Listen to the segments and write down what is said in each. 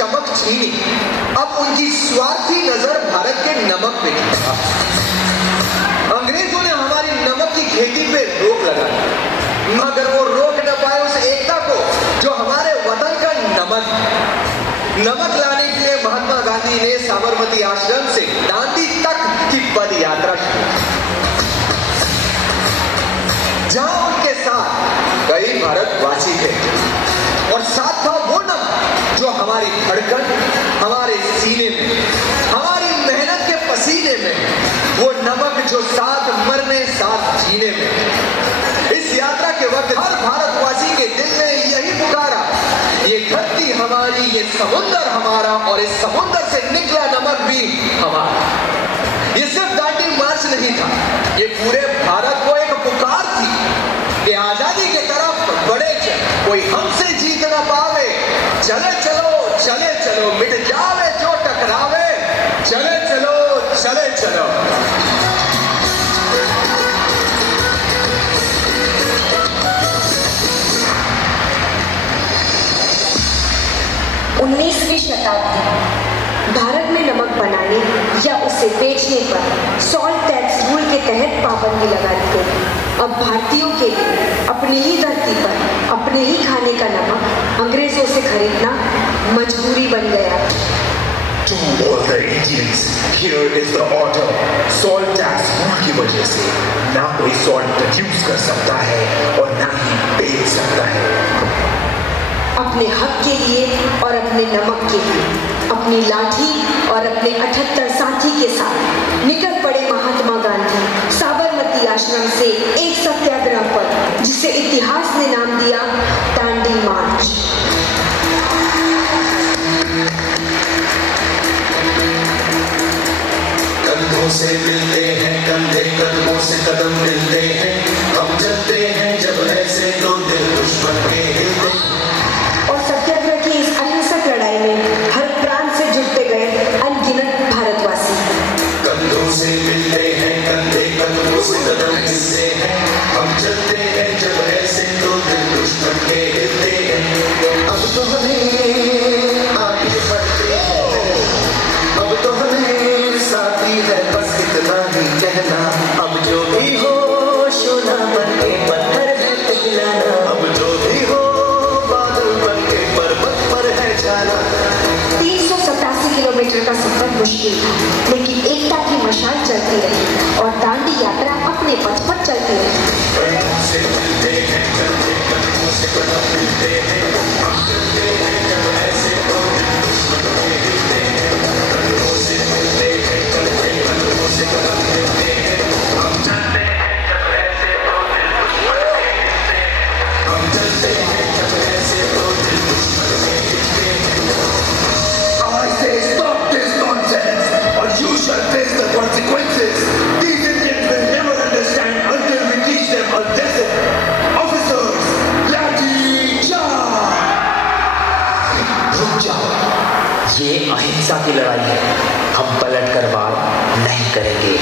चमक छीनी। अब उनकी स्वार्थी नजर भारत के नमक पे थी। अंग्रेजों ने हमारी नमक की खेती पे रोक लगाई, मगर वो रोक न पाए उस एकता को जो हमारे वतन का नमक है। नमक लाने के लिए महात्मा गांधी ने साबरमती आश्रम से दांडी तक की पद यात्रा शुरू की, जहां उनके साथ कई भारतवासी थे और साथ था वो नमक जो हमारी धड़कन, हमारे सीने में, हमारी मेहनत के पसीने में, वो नमक जो साथ मरने साथ जीने में। इस यात्रा के वक्त हर भारतवासी के दिल में यही पुकारा, ये धरती हमारी, ये समुद्र हमारा और इस समुद्र से निकला नमक भी हमारा। ये सिर्फ दांडी मार्च नहीं था, ये पूरे भारत को एक पुकार थी कि आजादी की तरफ बढ़े चल, कोई हमसे जीत न पावे। चले चलो, चले चलो, मिट जावे जो टकरावे। चले चलो, चले चलो। 19वीं शताब्दी भारत में नमक बनाने या उसे बेचने पर सॉल्ट टैक्स रूल के तहत पाबंदी लगा दी गई। अब भारतीयों के लिए अपनी ही धरती पर अपने ही खाने का नमक अंग्रेजों से खरीदना मजबूरी बन गया। To all the Indians, here is the order. Salt tax rule की वजह से ना कोई salt produce कर सकता है और ना ही बेच सकता है। अपने हक के लिए और अपने नमक के लिए अपनी लाठी और अपने 78 साथी के साथ निकल पड़े महात्मा गांधी साबरमती आश्रम से एक सत्याग्रह पर, जिसे इतिहास ने नाम दिया दांडी मार्च। कंधों से मिलते हैं कंधे, कदमों से कदम मिलते हैं, हम चलते हैं जब ऐसे तो दिल दुश्मन के हिलते। और सत्याग्रह की इस अहिंसक लड़ाई में हर प्रांत से जुटते गए अनगिनत भारतवासी। कंधों से मिलते हैं कंधे, कदमों से कदम मिलते हैं, हम चलते हैं जब ऐसे तो दिल दुश्मन के हिलते हैं। अब तो हमें आगे बढ़ते हैं, अब तो हमें साथी है बस इतना ही कहना। अब जो भी हो सोना बन के पत्थर है पिघलाना, अब जो भी हो बादल बन के पर्वत पर है जाना। 387 किलोमीटर का सफर मुश्किल था, लेकिन एकता की मशाल चलती रही और दांडी यात्रा अपने पथ पर चलती रही। कंधों से मिलते हैं कंधे, कदमों से कदम मिलते हैं, हम चलते हैं जब ऐसे तो दिल दुश्मन के हिलते हैं। कंधों से मिलते हैं कंधे, कदमों से कदम मिलते हैं, हम चलते हैं जब ऐसे तो दिल दुश्मन के हिलते हैं। हम चलते हैं जब ऐसे तो दिल दुश्मन के हिलते हैं। I say stop this nonsense or you shall face the consequences. These Indians will never understand until we teach them a lesson. Officers, lathi charge! रुक जाओ, ये अहिंसा की लड़ाई है, हम पलट कर वार नहीं करेंगे।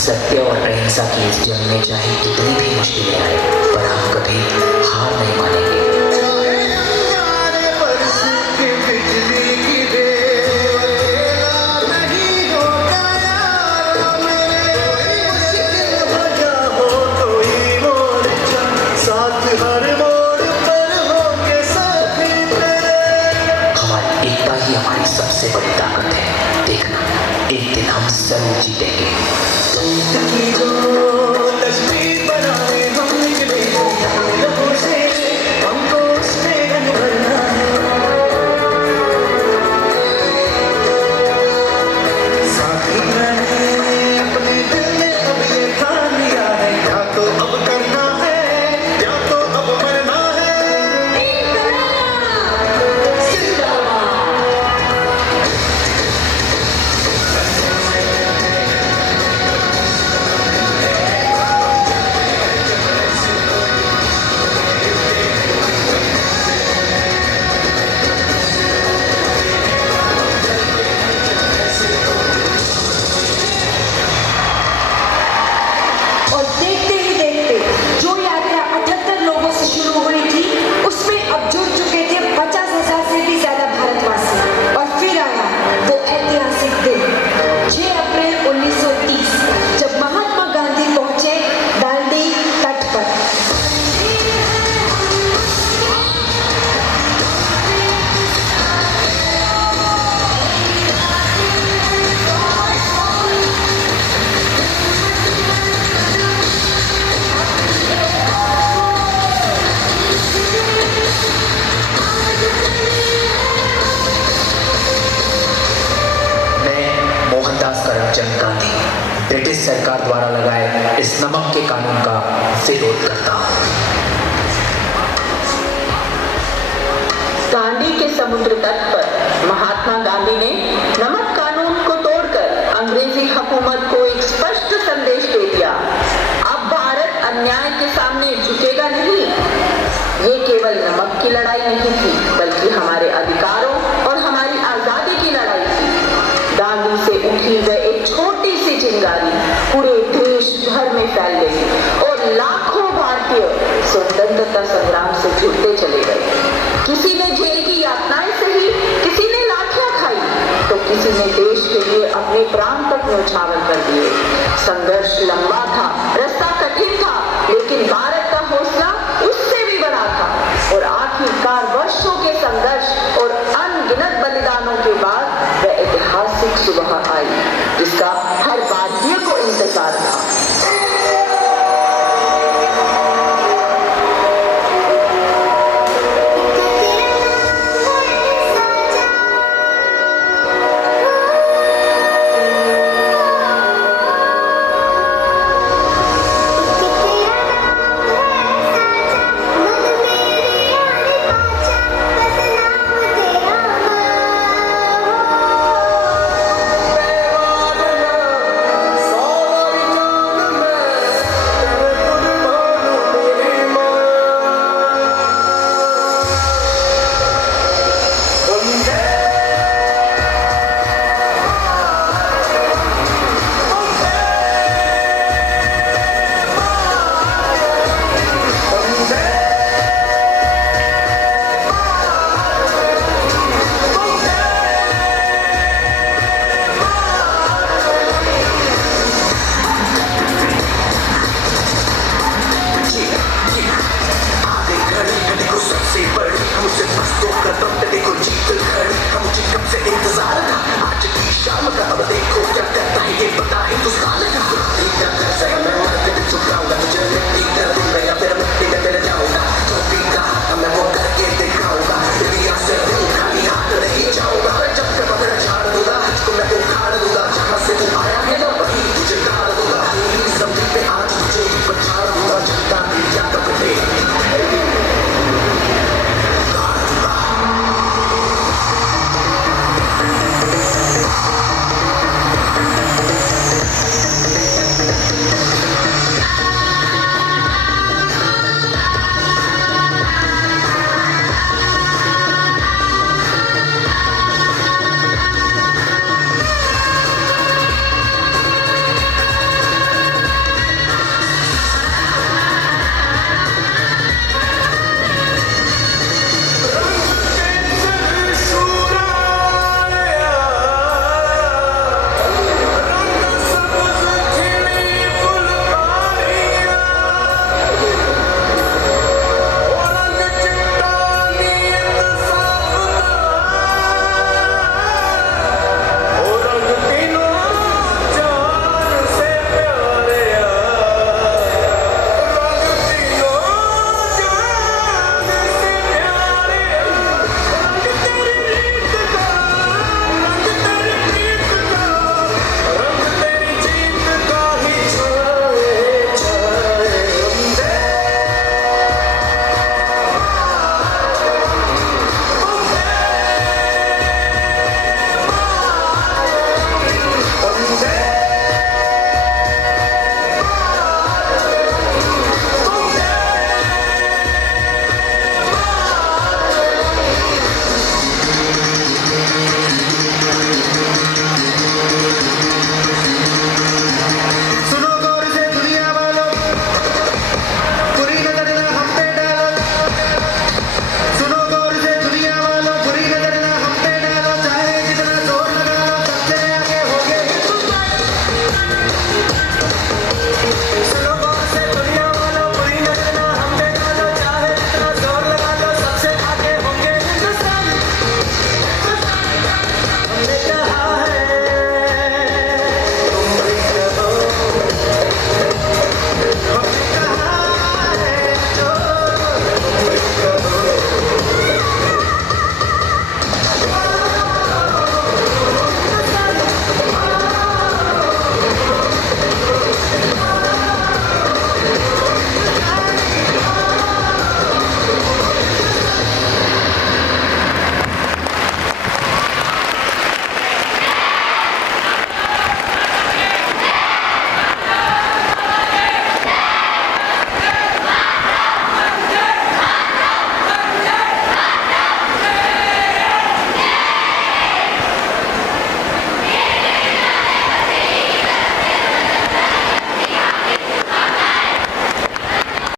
सत्य और अहिंसा की इस जंग में चाहे कितनी भी मुश्किलें आए, पर हम कभी हार नहीं मानेंगे। हमारी एकता ही हमारी सबसे बड़ी ताकत है। देखना, एक दिन हम जरूर जीतेंगे। तस्वीर बनाने हम निकले लोगों से, हमको उसमें रंग भरना है। साथी मैंने अपने दिल में अब ये ठान लिया है, या तो अब करना है या तो अब मरना है। जंग का थी। ब्रिटिश सरकार द्वारा लगाए इस नमक के कानून का विरोध करता हूँ। दांडी के समुद्र तट पर महात्मा गांधी ने नमक कानून को तोड़कर अंग्रेजी हुकूमत को एक स्पष्ट संदेश दे दिया। अब भारत अन्याय के सामने झुकेगा नहीं। ये केवल नमक की लड़ाई नहीं थी, बल्कि हमारे अधिकारों और हमारी आजादी की लड़ाई थी। दांडी से उठी वह एक छोटी सी चिंगारी पूरे देश भर में फैल गई और लाखों भारतीय स्वतंत्रता संग्राम से जुड़ते चले गए। किसी ने जेल की यातनाएं सही, किसी ने लाठियां खाई, तो किसी ने देश के लिए अपने प्राण तक न्यौछावर कर दिए। संघर्ष लंबा था, रास्ता कठिन था, लेकिन भारत का हौसला उससे भी बड़ा था और आखिरकार वर्षों के संघर्ष और अनगिनत बलिदानों के बाद वह ऐतिहासिक सुबह आई, जिसका हर भारतीय को इंतजार था।